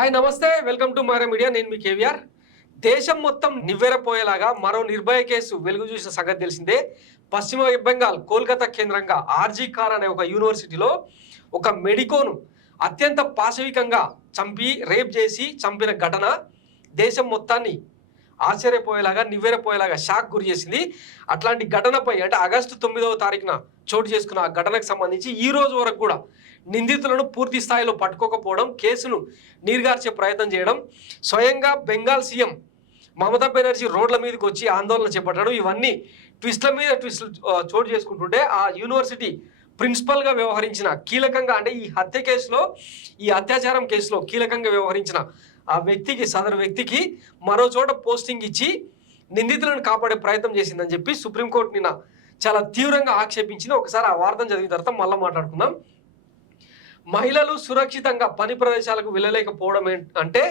Hi నమస్తే welcome to Mara media. నేను మీ కేవీఆర్. దేశం మొత్తం నివ్వెరపోయేలాగా మరో నిర్భయ కేసు వెలుగు చూసిన సంగతి తెలిసిందే. పశ్చిమ బెంగాల్ కోల్కతా కేంద్రంగా ఆర్జీ కార్ అనే ఒక యూనివర్సిటీలో ఒక మెడికోను అత్యంత పాశవికంగా రేప్ చేసి చంపిన ఘటన దేశం మొత్తాన్ని ఆశ్చర్యపోయేలాగా నివ్వెరపోయేలాగా షాక్ గురి చేసింది. అట్లాంటి ఘటనపై అంటే ఆగస్టు 9వ తారీఖున చోటు చేసుకున్న ఆ ఘటనకు సంబంధించి ఈ రోజు వరకు కూడా నిందితులను పూర్తి స్థాయిలో పట్టుకోకపోవడం, కేసును నీరుగార్చే ప్రయత్నం చేయడం, స్వయంగా బెంగాల్ సీఎం మమతా బెనర్జీ రోడ్ల మీదకి వచ్చి ఆందోళన చేపట్టడం, ఇవన్నీ ట్విస్ట్ల మీద ట్విస్టులు చోటు చేసుకుంటుంటే ఆ యూనివర్సిటీ ప్రిన్సిపల్గా వ్యవహరించిన కీలకంగా అంటే ఈ హత్య కేసులో ఈ అత్యాచారం కేసులో కీలకంగా వ్యవహరించిన ఆ వ్యక్తికి సదరు వ్యక్తికి మరో చోట పోస్టింగ్ ఇచ్చి నిందితులను కాపాడే ప్రయత్నం చేసిందని చెప్పి సుప్రీంకోర్టు నిన్న చాలా తీవ్రంగా ఆక్షేపించింది. ఒకసారి ఆ వార్తను చదివిన తర్వాత మళ్ళీ మాట్లాడుకుందాం. మహిళలు సురక్షితంగా పని ప్రదేశాలకు వెళ్ళలేకపోవడం అంటే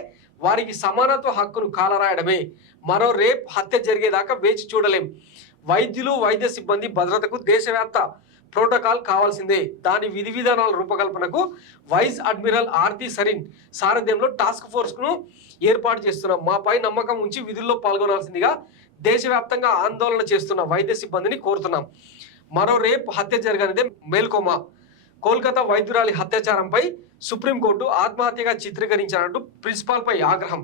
వారికి సమానత్వ హక్కును కాలరాయడమే. మరో రేప్ హత్య జరిగేదాకా వేచి చూడలేం. వైద్యులు వైద్య సిబ్బంది భద్రతకు దేశవ్యాప్త ప్రోటోకాల్ కావాల్సిందే. దాని విధి విధానాల రూపకల్పనకు వైస్ అడ్మిరల్ ఆర్తి సరీన్ సారథ్యంలో టాస్క్ ఫోర్స్ను ఏర్పాటు చేస్తున్నాం. మాపై నమ్మకం ఉంచి విధుల్లో పాల్గొనాల్సిందిగా దేశవ్యాప్తంగా ఆందోళన చేస్తున్న వైద్య సిబ్బందిని కోరుతున్నాం. మరో రేప్ హత్య జరగనిదే మేల్కోమా. కోల్కతా వైద్యురాలి హత్యాచారంపై సుప్రీంకోర్టు ఆత్మహత్యగా చిత్రీకరించినట్టు ప్రిన్సిపాల్పై ఆగ్రహం.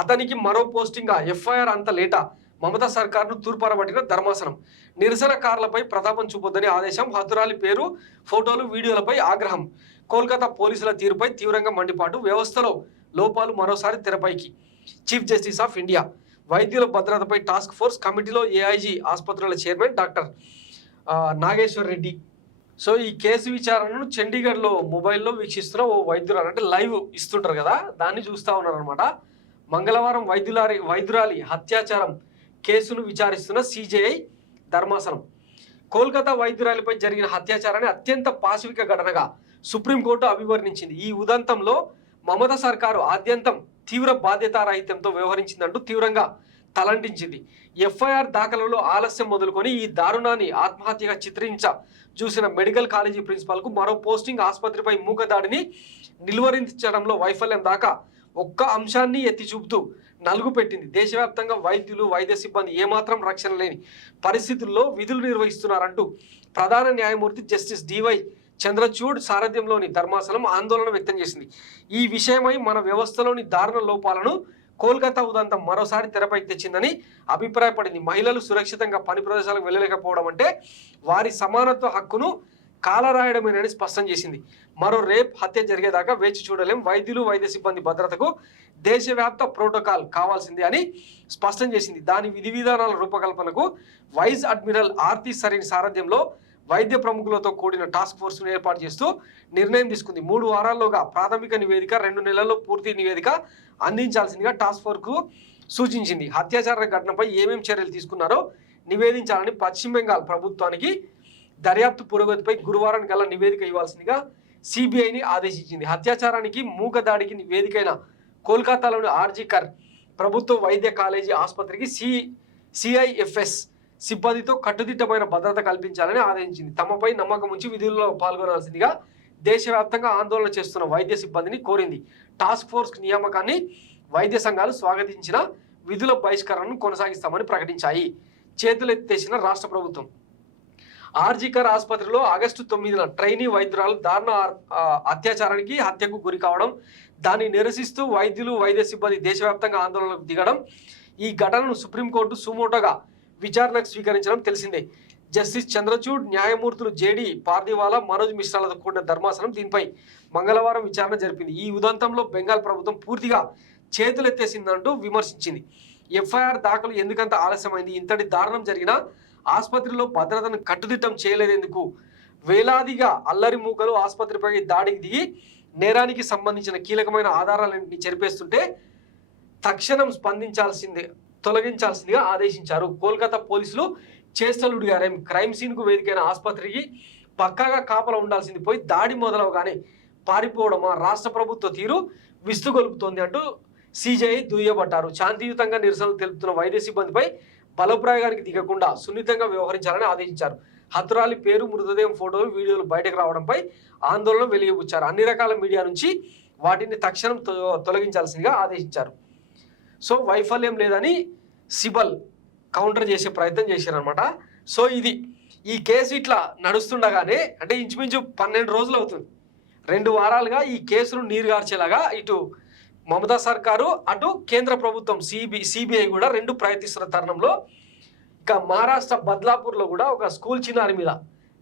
అతనికి మరో పోస్టింగ్గా ఎఫ్ఐఆర్ అంత లేటా. మమతా సర్కార్ను తూర్పారబట్టిన ధర్మాసనం. నిరసనకారులపై ప్రతాపం చూపొద్దని ఆదేశం. హతురాలి పేరు, ఫోటోలు, వీడియోలపై ఆగ్రహం. కోల్కతా పోలీసుల తీరుపై తీవ్రంగా మండిపాటు. వ్యవస్థలో లోపాలు మరోసారి తెరపైకి. చీఫ్ జస్టిస్ ఆఫ్ ఇండియా వైద్యుల భద్రతపై టాస్క్ ఫోర్స్ కమిటీలో ఏఐజీ ఆసుపత్రుల chairman doctor Nageshwar Reddy. So ఈ కేసు విచారణను చండీగఢ్లో మొబైల్లో వీక్షిస్తున్న ఓ వైద్యురాలు అంటే లైవ్ ఇస్తుంటారు కదా, దాన్ని చూస్తూ ఉన్నారు అనమాట. మంగళవారం వైద్యురాలి హత్యాచారం కేసును విచారిస్తున్న సిజేఐ ధర్మాసనం కోల్కతా వైద్యురాలిపై జరిగిన హత్యాచారాన్ని అత్యంత పాశవిక ఘటనగా సుప్రీంకోర్టు అభివర్ణించింది. ఈ ఉదంతంలో మమతా సర్కారు ఆద్యంతం తీవ్ర బాధ్యతారాహిత్యంతో వ్యవహరించిందంటూ తీవ్రంగా తలంటించింది. ఎఫ్ఐఆర్ దాఖలలో ఆలస్యం మొదలుకొని ఈ దారుణాన్ని ఆత్మహత్యగా చూసిన మెడికల్ కాలేజీ ప్రిన్సిపాల్కు మరో పోస్టింగ్, ఆసుపత్రిపై మూకదాడిని నిలువరించడంలో వైఫల్యం దాకా ఒక్క అంశాన్ని ఎత్తి చూపుతూ నలుగు పెట్టింది. దేశవ్యాప్తంగా వైద్యులు వైద్య సిబ్బంది ఏమాత్రం రక్షణ లేని పరిస్థితుల్లో విధులు నిర్వహిస్తున్నారంటూ ప్రధాన న్యాయమూర్తి జస్టిస్ డివై చంద్రచూడ్ సారథ్యంలోని ధర్మాసనం ఆందోళన వ్యక్తం చేసింది. ఈ విషయమై మన వ్యవస్థలోని దారుణ లోపాలను కోల్కతా ఉదంతం మరోసారి తెరపైకి తెచ్చిందని అభిప్రాయపడింది. మహిళలు సురక్షితంగా పని ప్రదేశాలకు వెళ్ళలేకపోవడం అంటే వారి సమానత్వ హక్కును కాలరాయడమేనని స్పష్టం చేసింది. మరో రేప్ హత్య జరిగేదాకా వేచి చూడలేం. వైద్యులు వైద్య సిబ్బంది భద్రతకు దేశవ్యాప్త ప్రోటోకాల్ కావాల్సిందే అని స్పష్టం చేసింది. దాని విధి విధానాల రూపకల్పనకు వైస్ అడ్మిరల్ ఆర్తి సరీన్ సారథ్యంలో వైద్య ప్రముఖులతో కూడిన టాస్క్ ఫోర్స్ను ఏర్పాటు చేస్తూ నిర్ణయం తీసుకుంది. 3 వారాల్లోగా ప్రాథమిక నివేదిక, 2 నెలల్లో పూర్తి నివేదిక అందించాల్సిందిగా టాస్క్ ఫోర్స్కు సూచించింది. హత్యాచార ఘటనపై ఏమేం చర్యలు తీసుకున్నారో నివేదించాలని పశ్చిమ బెంగాల్ ప్రభుత్వానికి దర్యాప్తు పురోగతిపై గురువారం గల నివేదిక ఇవ్వాల్సిందిగా సిబిఐని ఆదేశించింది. హత్యాచారానికి మూకదాడికి నివేదికైన కోల్కతాలోని ఆర్జీ కార్ ప్రభుత్వ వైద్య కాలేజీ ఆసుపత్రికి సిఐఎఫ్ఎస్ సిబ్బందితో కట్టుదిట్టమైన భద్రత కల్పించాలని ఆదేశించింది. తమపై నమ్మకం ఉంచి విధుల్లో పాల్గొనాల్సిందిగా దేశవ్యాప్తంగా ఆందోళన చేస్తున్న వైద్య సిబ్బందిని కోరింది. టాస్క్ ఫోర్స్ నియామకాన్ని వైద్య సంఘాలు స్వాగతించిన విధుల బహిష్కరణను కొనసాగిస్తామని ప్రకటించాయి. చేతులెత్తేసిన రాష్ట్ర ప్రభుత్వం. ఆర్జీకర్ ఆసుపత్రిలో ఆగస్టు 9న ట్రైనీ వైద్యురాలు దారుణ అత్యాచారానికి హత్యకు గురి కావడం, దాన్ని నిరసిస్తూ వైద్యులు వైద్య సిబ్బంది దేశవ్యాప్తంగా ఆందోళనకు దిగడం, ఈ ఘటనను సుప్రీంకోర్టు సుమోటోగా విచారణకు స్వీకరించడం తెలిసిందే. జస్టిస్ చంద్రచూడ్, న్యాయమూర్తులు జేడి పార్దివాలా, మనోజ్ మిశ్రాలతో కూడిన ధర్మాసనం దీనిపై మంగళవారం విచారణ జరిపింది. ఈ ఉదంతంలో బెంగాల్ ప్రభుత్వం పూర్తిగా చేతులెత్తేసిందంటూ విమర్శించింది. ఎఫ్ఐఆర్ దాఖలు ఎందుకంత ఆలస్యమైంది? ఇంతటి దారుణం జరిగినా ఆసుపత్రిలో భద్రతను కట్టుదిట్టం చేయలేదెందుకు? వేలాదిగా అల్లరి మూకలు ఆసుపత్రిపై దాడికి దిగి నేరానికి సంబంధించిన కీలకమైన ఆధారాలన్నింటినీ చెరిపేస్తుంటే తక్షణం తొలగించాల్సిందిగా ఆదేశించారు. కోల్కతా పోలీసులు చేష్టలుడిగారేం? క్రైమ్ సీన్కు వేదికైన ఆసుపత్రికి పక్కాగా కాపలా ఉండాల్సింది పోయి దాడి మొదలవగానే పారిపోవడమా? రాష్ట్ర ప్రభుత్వ తీరు విస్తుగొలుపుతోంది అంటూ సిజేఐ దుయ్యబట్టారు. శాంతియుతంగా నిరసనలు తెలుపుతున్న వైద్య సిబ్బందిపై బలప్రయోగానికి దిగకుండా సున్నితంగా వ్యవహరించాలని ఆదేశించారు. హతురాలి పేరు, మృతదేహం ఫోటోలు, వీడియోలు బయటకు రావడంపై ఆందోళన వెలిగిపుచ్చారు. అన్ని రకాల మీడియా నుంచి వాటిని తక్షణం తొలగించాల్సిందిగా ఆదేశించారు. సో వైఫల్యం లేదని సిబల్ కౌంటర్ చేసే ప్రయత్నం చేశారనమాట. సో ఈ కేసు ఇట్లా నడుస్తుండగానే అంటే ఇంచుమించు 12 రోజులు అవుతుంది, 2 వారాలుగా ఈ కేసును నీరుగార్చేలాగా ఇటు మమతా సర్కారు అటు కేంద్ర ప్రభుత్వం సిబిఐ కూడా 2 ప్రయత్నిస్తున్న తరుణంలో ఇక మహారాష్ట్ర బద్లాపూర్లో కూడా ఒక స్కూల్ చిన్నారి మీద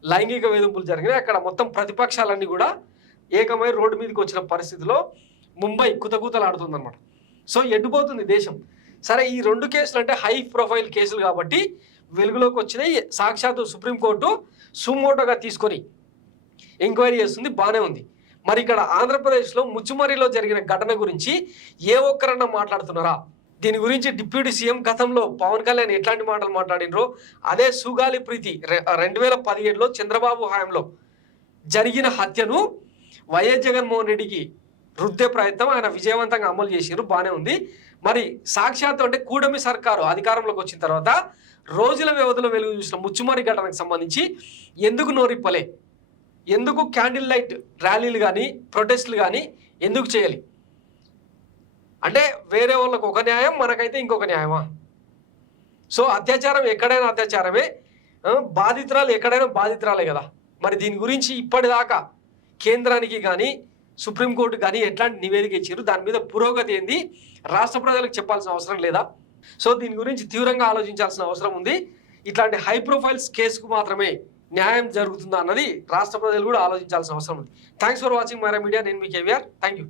లైంగిక వేధింపులు జరిగినాయి. అక్కడ మొత్తం ప్రతిపక్షాలన్నీ కూడా ఏకమై రోడ్డు మీదకి వచ్చిన పరిస్థితిలో ముంబై కుతకూతలాడుతుందన్నమాట. సో ఎడ్డుపోతుంది దేశం. సరే, ఈ 2 కేసులు అంటే హై ప్రొఫైల్ కేసులు కాబట్టి వెలుగులోకి వచ్చినాయి. సాక్షాత్తు సుప్రీంకోర్టు సుమోటోగా తీసుకొని ఎంక్వైరీ చేస్తుంది, బాగానే ఉంది. మరి ఇక్కడ ఆంధ్రప్రదేశ్లో ముచ్చుమరిలో జరిగిన ఘటన గురించి ఏ ఒక్కరన్నా మాట్లాడుతున్నారా? దీని గురించి డిప్యూటీ సీఎం గతంలో పవన్ కళ్యాణ్ ఎట్లాంటి మాటలు మాట్లాడినరో అదే సుగాలి ప్రీతి 2017లో చంద్రబాబు హయాంలో జరిగిన హత్యను వైఎస్ జగన్మోహన్ రెడ్డికి రుద్దే ప్రయత్నం ఆయన విజయవంతంగా అమలు చేశారు, బాగానే ఉంది. మరి సాక్షాత్తు అంటే కూటమి సర్కారు అధికారంలోకి వచ్చిన తర్వాత రోజుల వ్యవధిలో వెలుగు చూసిన ముచ్చుమరి ఘటనకు సంబంధించి ఎందుకు నోరిప్పలే? ఎందుకు క్యాండిల్ లైట్ ర్యాలీలు కానీ ప్రొటెస్టులు కానీ ఎందుకు చేయాలి? అంటే వేరే వాళ్ళకు ఒక న్యాయం, మనకైతే ఇంకొక న్యాయమా? సో అత్యాచారం ఎక్కడైనా అత్యాచారమే, బాధితురాలు ఎక్కడైనా బాధితురాలే కదా. మరి దీని గురించి ఇప్పటిదాకా కేంద్రానికి కానీ సుప్రీంకోర్టు కానీ ఎట్లాంటి నివేదిక ఇచ్చారు? దాని మీద పురోగతి ఏంది? రాష్ట్ర ప్రజలకు చెప్పాల్సిన అవసరం లేదా? సో దీని గురించి తీవ్రంగా ఆలోచించాల్సిన అవసరం ఉంది. ఇట్లాంటి హై ప్రొఫైల్స్ కేసుకు మాత్రమే న్యాయం జరుగుతుందా అన్నది రాష్ట్ర ప్రజలు కూడా ఆలోచించాల్సిన అవసరం ఉంది. Thanks for watching Myra media. నేను మీ కేవీఆర్. Thank you.